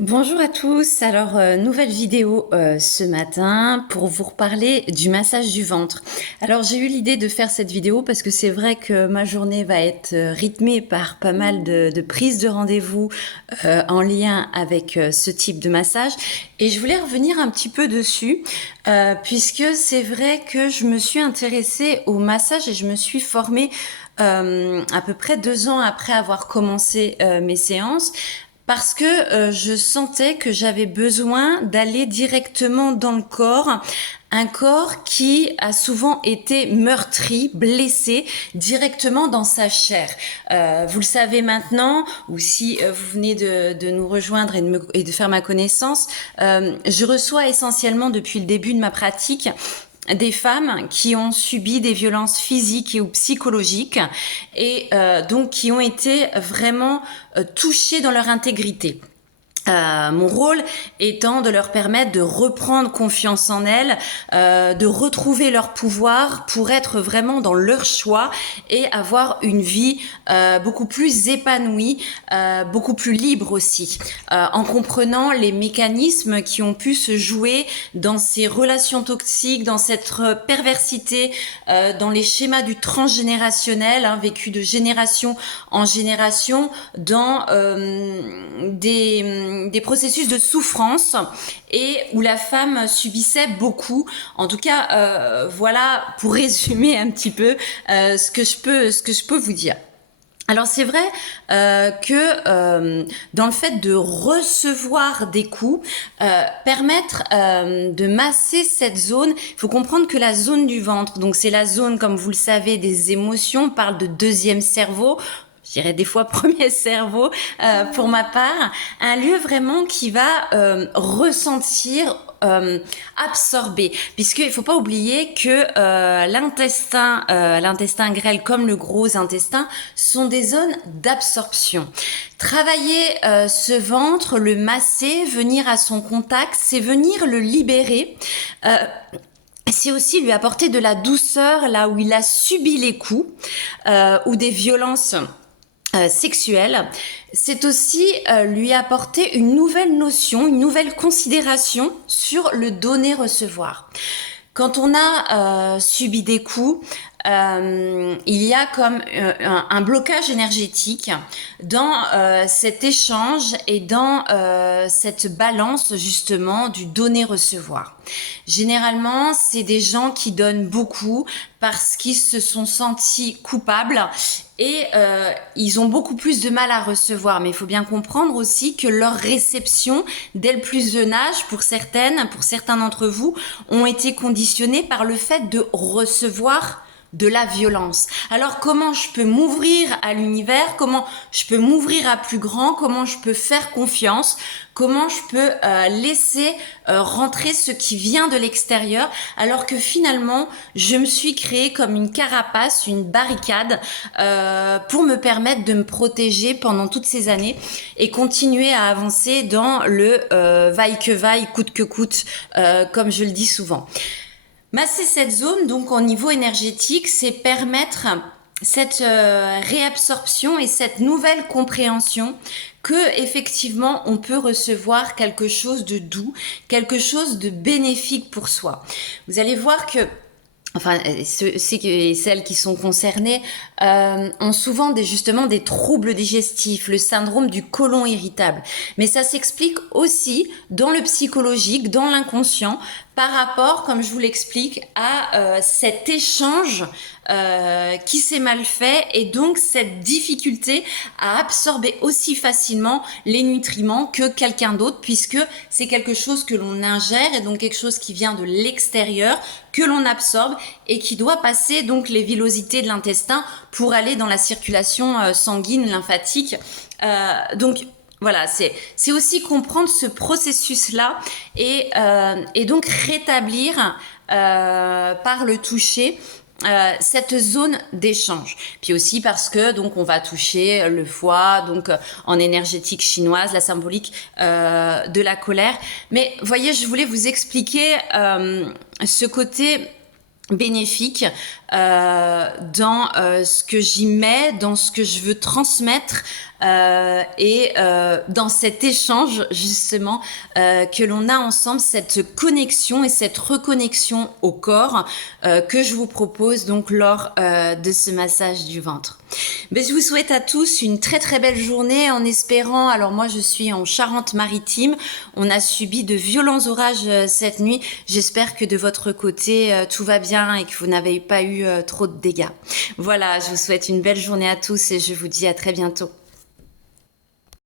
Bonjour à tous, alors nouvelle vidéo ce matin pour vous reparler du massage du ventre. Alors j'ai eu l'idée de faire cette vidéo parce que c'est vrai que ma journée va être rythmée par pas mal de prises de rendez-vous en lien avec ce type de massage et je voulais revenir un petit peu dessus puisque c'est vrai que je me suis intéressée au massage et je me suis formée à peu près 2 ans après avoir commencé mes séances parce que je sentais que j'avais besoin d'aller directement dans le corps, un corps qui a souvent été meurtri, blessé directement dans sa chair. Vous le savez maintenant, ou si vous venez de nous rejoindre et de faire ma connaissance, je reçois essentiellement depuis le début de ma pratique des femmes qui ont subi des violences physiques et ou psychologiques et donc qui ont été vraiment touchées dans leur intégrité. Mon rôle étant de leur permettre de reprendre confiance en elles, de retrouver leur pouvoir pour être vraiment dans leur choix et avoir une vie beaucoup plus épanouie, beaucoup plus libre aussi, en comprenant les mécanismes qui ont pu se jouer dans ces relations toxiques, dans cette perversité, dans les schémas du transgénérationnel, vécu de génération en génération, dans des processus de souffrance et où la femme subissait beaucoup. En tout cas, voilà pour résumer un petit peu ce que je peux vous dire. Alors c'est vrai que dans le fait de recevoir des coups, permettre de masser cette zone, il faut comprendre que la zone du ventre, donc c'est la zone, comme vous le savez, des émotions, on parle de deuxième cerveau, je dirais des fois premier cerveau pour ma part, un lieu vraiment qui va ressentir, absorber, puisqu'il faut pas oublier que l'intestin grêle comme le gros intestin sont des zones d'absorption. Travailler ce ventre, le masser, venir à son contact, c'est venir le libérer. C'est aussi lui apporter de la douceur là où il a subi les coups ou des violences sexuelle, c'est aussi lui apporter une nouvelle notion, une nouvelle considération sur le donner-recevoir. Quand on a subi des coups, il y a comme un blocage énergétique dans cet échange et dans cette balance justement du donner-recevoir. Généralement, c'est des gens qui donnent beaucoup parce qu'ils se sont sentis coupables et ils ont beaucoup plus de mal à recevoir. Mais il faut bien comprendre aussi que leur réception, dès le plus jeune âge, pour certains d'entre vous, ont été conditionnées par le fait de recevoir de la violence. Alors comment je peux m'ouvrir à l'univers, comment je peux m'ouvrir à plus grand, comment je peux faire confiance, comment je peux laisser rentrer ce qui vient de l'extérieur, alors que finalement je me suis créée comme une carapace, une barricade pour me permettre de me protéger pendant toutes ces années et continuer à avancer dans le vaille que vaille, coûte que coûte, comme je le dis souvent. Masser cette zone, donc au niveau énergétique, c'est permettre cette réabsorption et cette nouvelle compréhension que effectivement on peut recevoir quelque chose de doux, quelque chose de bénéfique pour soi. Vous allez voir que ceux et celles qui sont concernés ont souvent justement des troubles digestifs, le syndrome du côlon irritable. Mais ça s'explique aussi dans le psychologique, dans l'inconscient, par rapport, comme je vous l'explique, à cet échange qui s'est mal fait et donc cette difficulté à absorber aussi facilement les nutriments que quelqu'un d'autre, puisque c'est quelque chose que l'on ingère et donc quelque chose qui vient de l'extérieur, que l'on absorbe et qui doit passer donc les villosités de l'intestin pour aller dans la circulation sanguine, lymphatique. Donc voilà, c'est aussi comprendre ce processus-là et donc rétablir par le toucher cette zone d'échange. Puis aussi parce que donc on va toucher le foie, donc en énergétique chinoise, la symbolique de la colère. Mais voyez, je voulais vous expliquer ce côté bénéfique dans ce que j'y mets, dans ce que je veux transmettre Dans cet échange justement que l'on a ensemble, cette connexion et cette reconnexion au corps que je vous propose donc lors de ce massage du ventre. Je vous souhaite à tous une très très belle journée en espérant, alors moi je suis en Charente-Maritime, on a subi de violents orages cette nuit, j'espère que de votre côté tout va bien et que vous n'avez pas eu trop de dégâts. Voilà, je vous souhaite une belle journée à tous et je vous dis à très bientôt.